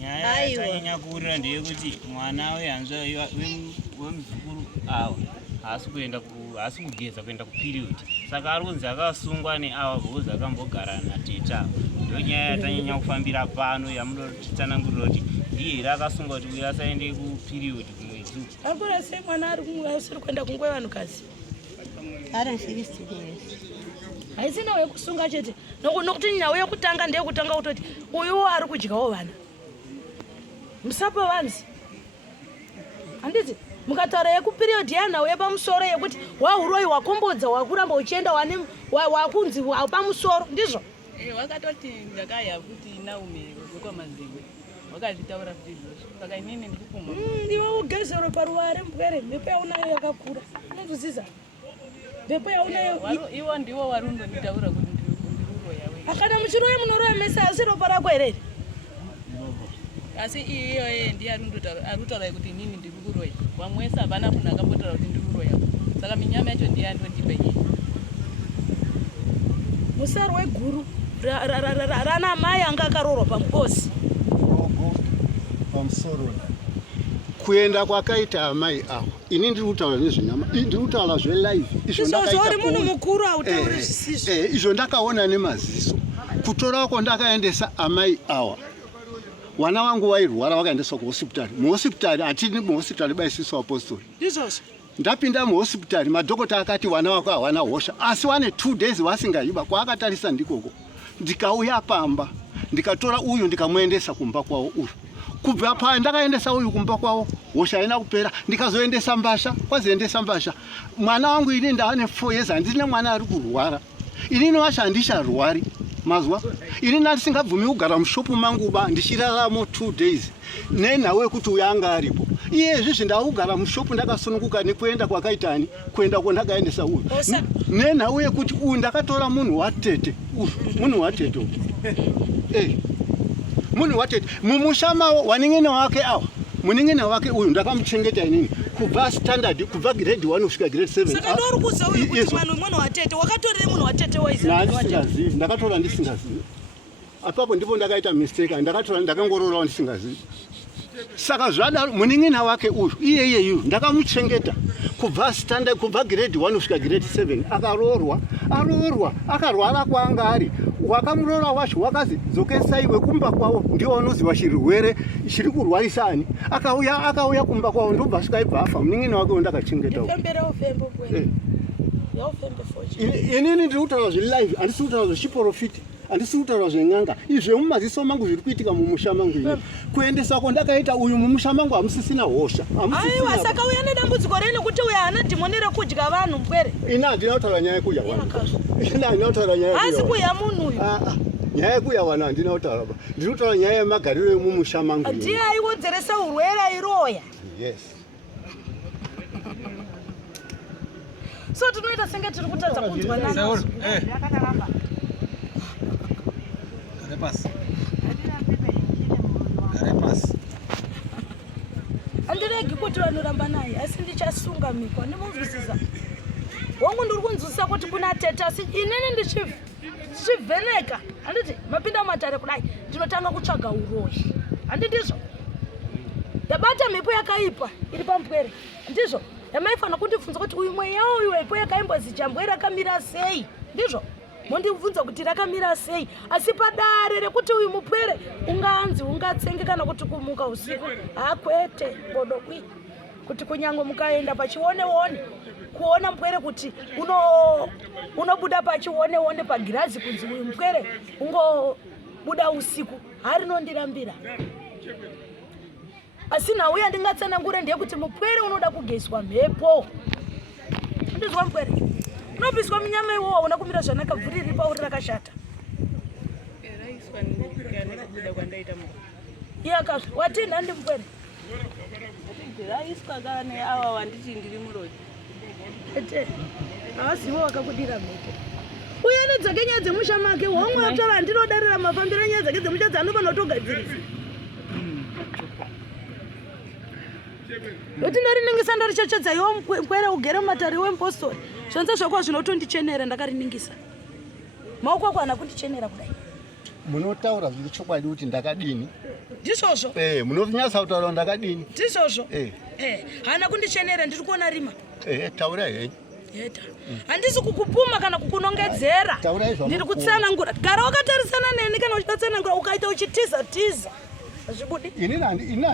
Nyaya yatanyanya kuurira ndeyekuti mwana wemuzukuru awa haasi kugeza kuenda kuperiod. Saka aronzi akasungwa neava vhozi akambogara nateta. Ndo nyaya yatanyanya kufambira pano yamunotitsanangurira kuti ndiye here akasungwa kuti uyu asaende kuperiod kumwedzi. Akura sei mwana ari usiri kuenda kungwe vanhukadzi? Haisina wekusunga chete nokuti nyaya yekutanga ndeyekutanga kutoti uyuwo ari kudyawo vana. Musapa vanzi handiti mukataura yekuperiodi yanhau yepamusoro yekuti wahuroi wakombodza wakuramba uchienda wakunzi wapamusoro ndizvo. Wakatoti ndakaya kuti naume wekwamazigwe wakazvitaura kuti izvozvo saka inini ndiri kumwa. Iwe ugezero paruware mbwere mhepo yaunayo yakakura unonzwisisa. mhepo yaunayo iwo ndiwo warundonditaura kuti ndikuroya we akana muchiroya munoroya mese asi ropa rako hereri asi iyoye ndiye arutaura kuti inini ndiri kuroya wamwese hapana munhu akambotaura kuti ndiri kuroya saka minyama yacho ndiye andondipa iye musaro weguru rana mai anga akarorwa pamukosi pamusoro kuenda kwakaita amai avo ini ndiri kutaura nezvenyama ndiri kutaura zvelive izvozvauri munhu mukuru hautauri zvisizvo izvo ndakaona nemaziso kutora kwandakaendesa amai awa wana wangu wairwara wakaendeswa kuhosipitari muhosipitari hatini muhosipitari baisiso apostori izvozvo ndapinda muhosipitari madhokota akati wana wako hawana hosha asi wane 2 days wasingaiba kwaakatarisa ndikoko ndikauya pamba ndikatora uyu ndikamuendesa kumba kwavo uyu kubva pandakaendesa uyu kumba kwavo hosha haina kupera ndikazoendesa mbasha kwazoendesa mbasha mwana wangu ini ndaane 4 years handisina mwana ari kurwara inini wacho handicharwari mazwa ini ndisingabvumi kugara mushopu manguba ndichiraramo 2 days nenhau yekuti uya anga aripo iyezvi ndakugara mushopu ndakasununguka nekuenda kwakaitani kuenda kwandakaendesa uyu nenhau yekuti uyu ndakatora munhu watete munhu watete munhu watete mumushama waning'ina wake awa muning'ina wake uyu ndakamuchengeta inini kubva standard kubva grade 1 kusvika grade 7 saka ndori kuza uyu kuti munhu watete wakatorere munhu watete waizivi ndakatora ndisingazivi apapo ndipo ndakaita mistake ndakatora ndakangororawo ndisingazivi saka zvadaro muning'ina wake uyu iyeyeyu ndakamuchengeta kubva standard kubva grade 1 kusvika grade 7 akaroorwa akarwara kwaanga ari wakamurora wacho wakazi dzokesaiwe kumba kwavo ndiwo unoziva chirwere chiri kurwarisa ani akauya kumba kwavo ndobva svikaibva afa muning'ina wake ndakachengeta inini ndiri kutaura zvelive handisi kutaura zvechiprofiti handisi kutaura zvenyanga izvo mumaziso mangu zviri kuitika mumusha mangu ini kuendesa kwandakaita uyu mumusha mangu hamusisina hosha aiwa saka uya nedambudziko rei nekuti uya haana dhimoni rekudya vanhu mpwere ina handina kutaura nyaya yekuya ina handina kutaura nyaya asi kuya munhu uyu nyaya yekuya vanhu handina kutaura ba ndiri kutaura nyaya yemagariro emumusha mangu ndiye aiwedzeresa urwere airoya yes so tinoita senge tiri kutadza kunzwa nana handiregi kuti vanoramba naye asi ndichasunga mikwa ndimunzwisisa wangu ndiri kunzwisisa kuti kuna tete asi inini ndichivheneka handiti mapinda matare kudai ndinotanga kutsvaga uroyi handindizvo ndabata mhepo yakaipa iri pampwere ndizvo yamaifanira kundibvunza kuti uyu mweya uyu mhepo yakaimbozi chambwere rakamira sei ndizvo mondibvunza kuti rakamira sei asi padare rekuti uyu mupwere unganzi ungatsenge kana kuti kumuka usiku hakwete bodokwi kuti kunyange mukaenda pachione-one kuona mupwere kuti unobuda pachione-one pagirazi kunzi uyu mupwere ungobuda usiku harinondirambira asi nauya ndingatsanangure ndeyekuti mupwere unoda kugeiswa mhepo ndizwa mupwere unobviswa munyama iwowa una kumira zvanaka bvuri riri pauri rakashata iyakazva watinha ndi mupwere raiswa kane ava wanditi ndiri muroyi ete havazivo wakakudira mhepo uya nedzake nyaya dzemusha make wamwe atora handinodarira mafambiro nyaya dzake dzemusha dzaanofana kutogadzirisa noti ndariningisa ndarichechedza iwo mupwere ugere mumatare wemupostori zvanza zvakwa zvinotondichenera ndakariningisa maoko ako hana kundichenera kudai munotaura zviri chokwadi kuti ndakadini ndizvozvo munonyasa kutaura ndakadini ndizvozvo hana kundichenera ndiri kuona rima taura henyu eta handisi kukupuma kana kukunongedzera ndiri kutsanangura gara wakatarisana neni kana uchidatsanangura ukaita uchitiza azvibudi inini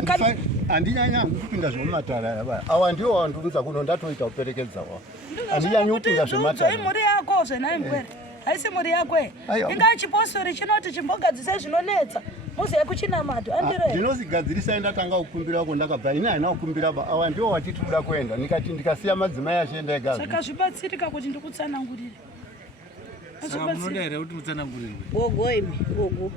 handinyanya kupinda zvemumatare aya awa ndiwo wandunza kuno ndatoita uperekedza wa handinyanyi kupinda zvematare mhuri yako zvenai mupwere haisi mhuri yako ingaa chipostori chinoti chimbogadzisai zvinonetsa muzive kuchinamato ndinozigadzirisai ndatanga kukumbira wako ndakabva ini haina kukumbira ba awa ndiwo watiti kuda kuenda ndikati ndikasiya madzimai achienda ega saka zvibatsirika kuti ndikutsanangurire saka munoda here kuti mutsanangurirwe gogo imi gogo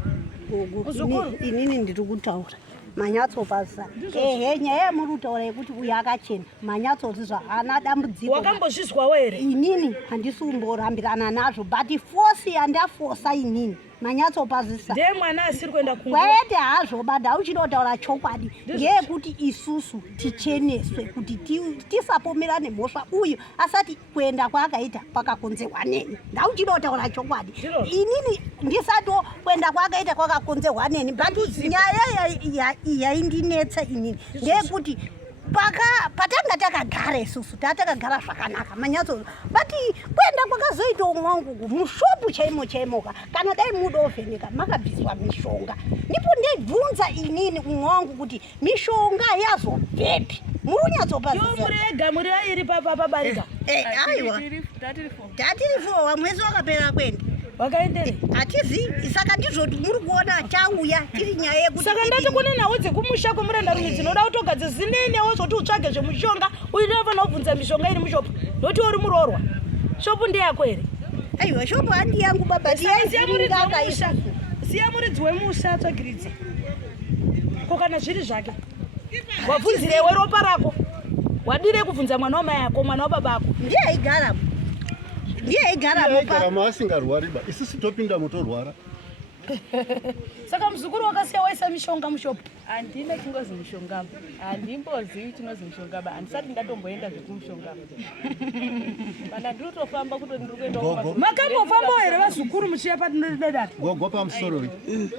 inini ndiri kutaura manyatsopasa ehe nyaya yamuri kutaura yekuti uyo akachena manyatsotizva haana dambudziko wakambozvizwawo here inini handisi kumborambirana nazvo but fosi yandafosa inini manyatsopazisa ndiye mwana asiri kuenda kwete hazvo bada hauchinotaura chokwadi ngeyekuti isusu ticheneswe kuti tisapomerane mhosva uyu asati kuenda kwaakaita kwakakonzerwa neni ndauchinotaura chokwadi inini ndisato kuenda kwaakaita kwakakonzerwa neni but nyaya yaindinetsa inini ndeyekuti patanga takagara isusu tatakagara zvakanaka manyatso but kuenda kwakazoitawo mwangugu mushopu chaimoka kana dai muda ovheneka makabviswa mishonga ndipo ndibvunza inini umwe wangu kuti mishonga yazobvepi muri unyatsopazamuri ega muri airi pabarika aiwa tatiri 4 mwezi wakapera kwenda wakaendera hatizivi saka ndizvoti muri kuona chauya tiri nyaya yekuti saka ndati kune nhau dzekumusha kwemuranda rume dzinoda kutogadze zinenewo zvoti utsvage zvemushonga uinofanira kubvunza mishonga iri mushopu noti uri muroorwa shopu ndeyako here aiwa shopu handi yangu baba siya muridzi wemusha tsvagiridzi ko kana zviri zvake wabvunzirewe ropa rako wadire kubvunza mwana wamai yako mwana wababa ako ndiye aigaramo aigaramo asingarwariba isusu topinda motorwara saka muzukuru wakasiya waisa mishonga mushopu handina chingozi mishongaba handimbozivi chingozi mishongaba handisati ndatomboenda zvekumushongaba kana ndirikutofamba kuti makambofambawo here vazukuru muchiya patinodedari gogo pamusoro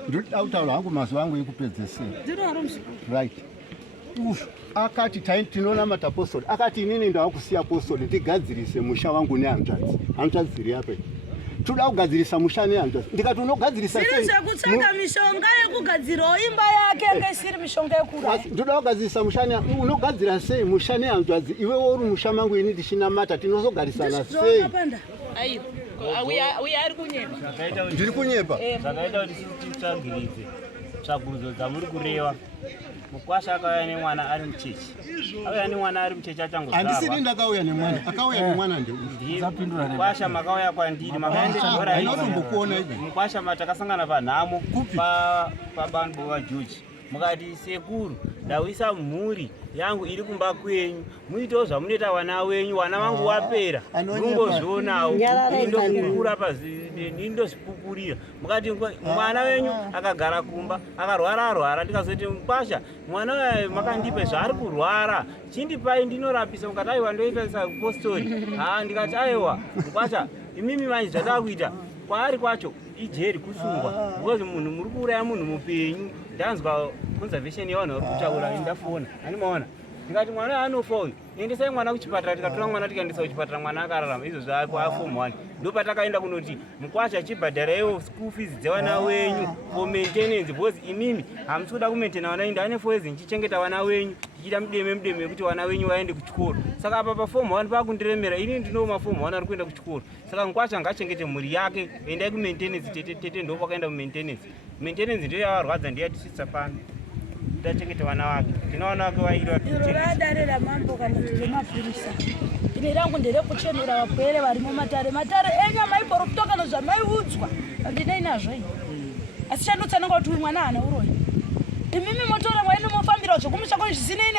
ndinoda kutaura hangu mazuva angu ekupedzesera ndinoro muzukuru right akati tinonamata apostoli akati inini ndava kusiya apostoli tigadzirise musha wangu nehanzvadzi dziri apa toda kugadzirisa musha nehanzvadzi ndikati unogadzirisa sei zvekutsvaga mishonga yekugadzirawo imba yake ngeisiri mishonga yekura ndoda kugadzirisa musha unogadzira sei musha nehanzvadzi iwewo uri musha mangu ini ndichinamata tinozogarisana sei uya ari kunyepa ndiri kunyepa zvakaita kuti titsvagiridze tsvagurudzo dzamuri kureva mukwasha akauya nemwana ari muchechi auya nemwana ari muchechi achangozvarwa handisini ndakauya nemwana akauya nemwana mukwasha makauya kwandiri makaendainotombokuona ive mukwasha matakasangana panhamo pabandu bavajuji mukati sekuru ndawisa mhuri yangu iri kumba kwenyu muitewo zvamunoita vana wenyu vana vangu wapera rumbozvionawo indokukura indozvipupurira mukati mwana wenyu akagara kumba akarwara ndikazoti mukwasha mwana wayo makandipa zvaari kurwara chindipai ndinorapisa mukati aiwa ndoita sapostori ndikati aiwa mukwasha imimi manje zvataa kuita kwaari kwacho ijeri kusungwa because munhu muri kuuraya munhu mupenyu ndanzwa conservation yavanhu vari kutaura ndafona animaona ndikati mwana anofa uyu endesai mwana kuchipatara tikatora mwana tikaendesa kuchipatara mwana akararama izvo zvaaform 1 ndopatakaenda kunoti mukwasha chibhadharaiwo school fees dzevana wenyu for maintenance because imimi hamusi kuda kumaintaina vana indi ane foezi ndichichengeta vana wenyu tichiita mudeme yekuti vana wenyu vaende kuchikoro saka apa paform 1 pakundiremera ini ndino maform 1 ari kuenda kuchikoro saka mukwasha ngachengete mhuri yake endai kumaintenance tete ndopakaenda kumaintenance ndiyo yavarwadza ndiyatisisa pano tachengete vana vake tinoona wake wairwa dare ramambo kana zvemapurisa ine rangu nderekuchenura vapwere vari mumatare enyama iborofutokana zvamaiudzwa handinei nazvo ini asi chandotsananga kuti uyu mwana hana uroyi imimi motora mwaini mofambira zvokumusha kwani zvisinei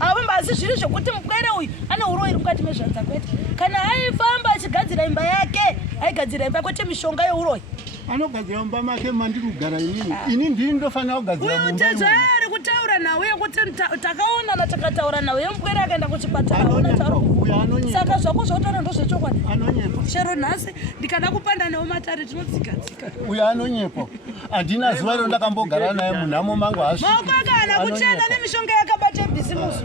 avamba asi zviri zvokuti mupwere uyu ane uroyi mukati mezvanza kwete kana aifamba achigadzira imba yake aigadzira imba kwete mishonga yeuroyi anogadzira mumba make mandiri kugara ini ndii ndofanira kugadzira uyu mutedza ari kutaura nawe yekuti takaonana takataura nawe yomupwere akaenda kuchipatara saka zvako zvautaura ndozvechokwadi chero nhasi ndikada kupanda newo matare tinodzigadzika uyo anonyepa handina zuva ro ndakambogara naye munhamo mangu maoko akana kuchena nemishonga yakabata bhisimusi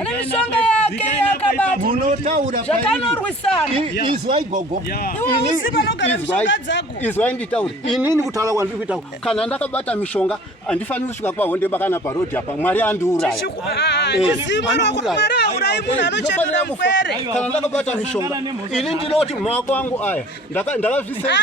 ane mishonga yake yakabata munotaura zvakanorwisana izwai gogo iwe uziva anogara mishonga dzako izwai nditaure inini kutaura kwandiri kuita kana ndakabata mishonga handifaniri kusvika kwahonde bakana parodhi apa mwari andiuraya mwari Ai munhu anochedura mupwere. Kana ndakabata mishonga. Ini ndinoti maoko angu aya. Ndakazvisenzera.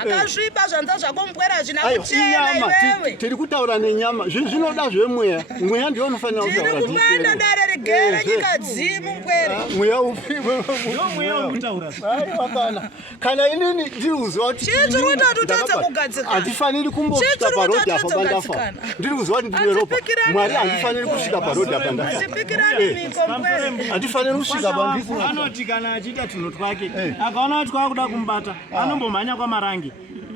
Akasviba zvanza zvako mupwere hazvina kuchena iwewe. Tiri kutaura nenyama. Zvinoda zvemweya. Mweya ndiwo unofanira kutaura. Tiri kumanda dare regere nyika dzimu mupwere. Mweya upi? Mweya ukutaura. Wakana. Kana inini ndiriuzwa kuti chitiri kuti utadza kugadzikana. Andifaniri kumbosvika parodhi apa pandafa. Ndiriuzwa kuti ndine ropa. Mwari andifaniri kusvika parodhi apa ndafa. Andifaniri kusvika pandisi. Anoti kana achiita tunhu twake akaona kuti kwakuda kumubata anombomhanya kwamarangi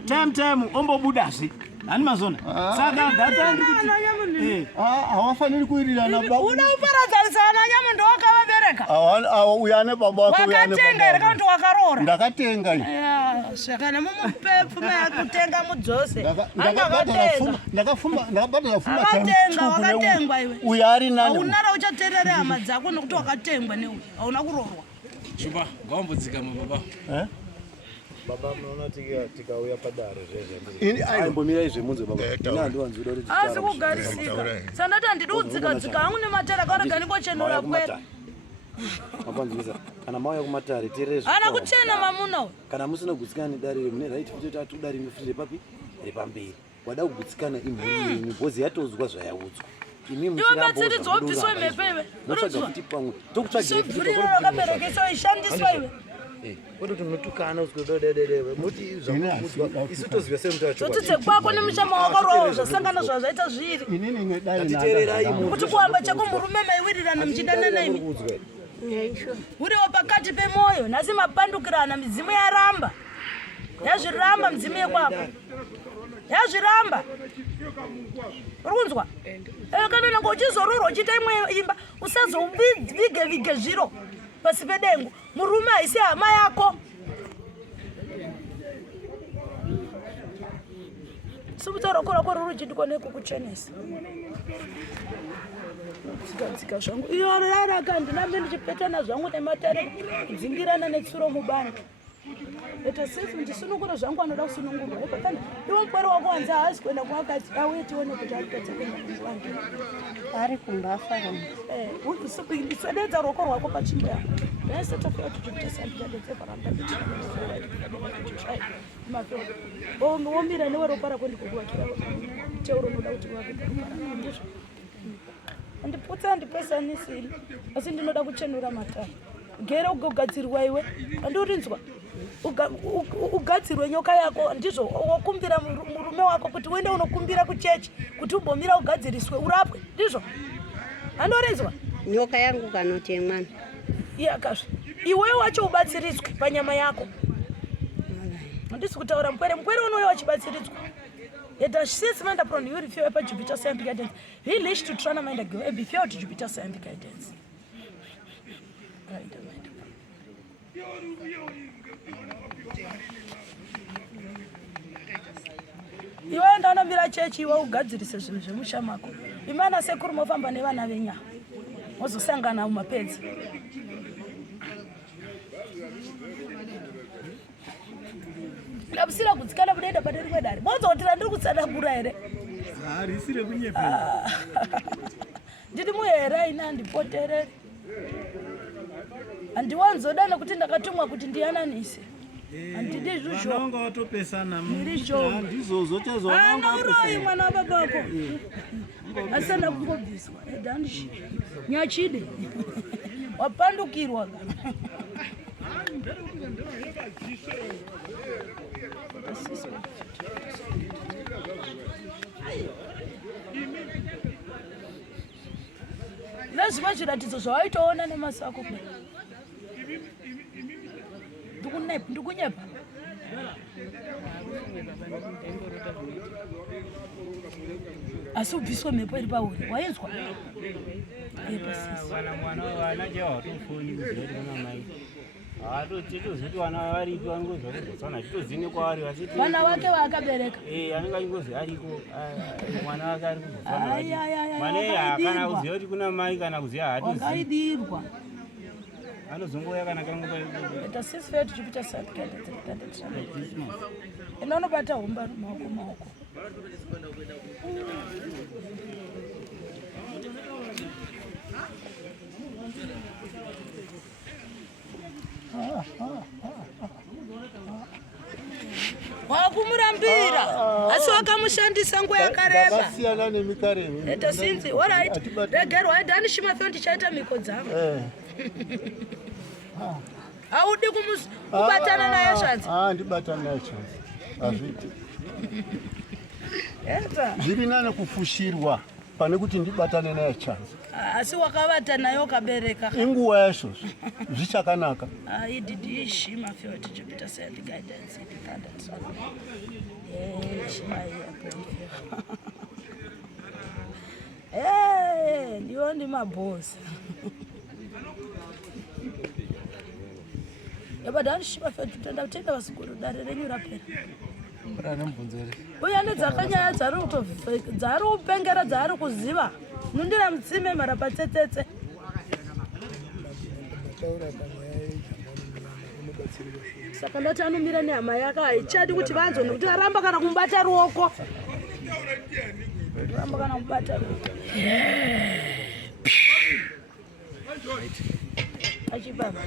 time ombobudazve hani mazona saka data ndikuti hawafaniri kuwirirana baba una uparadzanisa nyamundo wakavabereka uya ane baba wako wakatenga here kana kuti wakaroora ndakatenga zvakana mumupfuma yakutenga mudzose ndakabhadhara pfuma wakatengwa iwe uyo ari nani haunara uchateerere hama dzako nokuti wakatengwa neuyu hauna kuroorwa Chupa, ngawambodzikama baba. Baba munoona tikauya padare ini aimbomira izvemunze baba ina ndiwanzira kuti asi kugarisika sandati handidi kudzikadzika hangu nematare akaonega ndingochenura kwera mapanzisa kana mauya kumatare terezvo hana kuchena mamuna kana musina kugutsikana nedare mune right kuti atudare mufire papi repamberi wada kugutsikana imhuri yenyu bhozi yatozwa zvayaudzwa iwe batsiridzwa wobviswa imhepo iwe unotsvaga kuti pamwe tokutsvagira vhuriro rakaberekeswa ishandiswa iwe kuti munotukana usikododedede muti zvamuudzwa isu toziva semuti wacho zoti dzekwako nemushama wakarohwa zvasangana zvazvaita zviri atiteererai kuti kuhamba chako murume maiwirirana muchidanana imi uriwo pakati pemwoyo nhasi mapandukirana midzimu yaramba yazviramba midzimu yekwako yazviramba uri kunzwa kana nange uchizororwa uchiita imwe imba usazovige zviro pasi pedengo murume haisi hama yako sikutaura kwako ruri chidikone kukuchenesa dzikadzika zvangu iyo raraka ndinambe ndichipetana zvangu nematare kudzingirana netsuro mubani eta sefu ndisunungura zvangu anoda kusunungurwa ipatana iwo mupwere wako wanza haasi kuenda kuakati auye tione kuti aripedza kuenda kuwange ari kumbafa iswededza ruoko rwako pachimbo yako vese tafika tichitesaiomira newe ropa rako ndikokuvakira teuro unoda kuti ndizvo andiputsa andipesanisiri asi ndinoda kuchenura matara gere ugogadzirwa iwe andiurinzwa ugadzirwe nyoka yako ndizvo wakumbira murume wako kuti uende unokumbira kuchechi kuti umbomira ugadziriswe urapwe ndizvo andorinzwa nyoka yangu kanoti mwana yakazve iwewe wacho ubatsiridzwe panyama yako handisi kutaura mupwere unoyo wachibatsiridzwa It does since mind upon you refer to Jupiter Scientific Guidance. He leads to try to mind a girl before to Jupiter Scientific Guidance. Iwe ndana mira chechi iwe ugadzirise zvinhu zvemushamako. Imana sekuru mofamba nevana venya. Mozosangana mumapedzi. Ndabusira kutsikana budaida paderi kwedari. Bonzo kuti ndiri kutsadabura here. Risire kunyepa. Ndiri muhera ina ndipoterere. Andiwanzoda nekuti ndakatumwa kuti ndiyananise. Andide zvuzvo. Vanonga watopesana. Ndirizvo. Ndizozo chezwa vanonga watopesana. Uroyi mwana wababako. Asana kungobviswa. Edandishi. Nyachide. Wapandukirwa. Lazima zviratidzo zvawaitoona nemaso ako kudai. Ndikunyepa. Asi ubviswe mhepo iri pauri. Wainzwa? Mwana wanaje watofoni kuziva kuti kuna mai. Titozoti vana varipi vanongozva kuzotsana titozine kwavari vasiti vana vake vaakabereka anenge achingozi ariko mwana wake ari kuzotsana mwana haakana kuziva kuti kuna mai kana kuziva haatozivakaidirwa anozongoya kana kanguva tasisifeya tichipita ina unobata humba maoko wakumurambira asi wakamushandisa nguva yakareba Vakasiyana nemikaremi. eta sinzi alright regerwa edhani shimafe ndichaita mhiko dzangu haudi kubatana naye zvanzi Ndibatana naye zvanzi hazviti. eta Zviri nani kufushirwa pane kuti ndibatane naye zvanzi. asi wakavata naye ukabereka Inguva yasvozvo zvichakanaka. ididishima feel distributor said the guidance in the guidance shima ndiwo ndi mabosi yabadani shima feel tenda vasikuru dare renyu rapera uya nedzakanyaya dzari kupengera dzari kuziva nundira mutsime mara patsetsetse saka ndati anomira nehama yake haichadi kuti vanzwe nekuti aramba kana kumubata ruoko ramba kana kumubata ruoko achibaba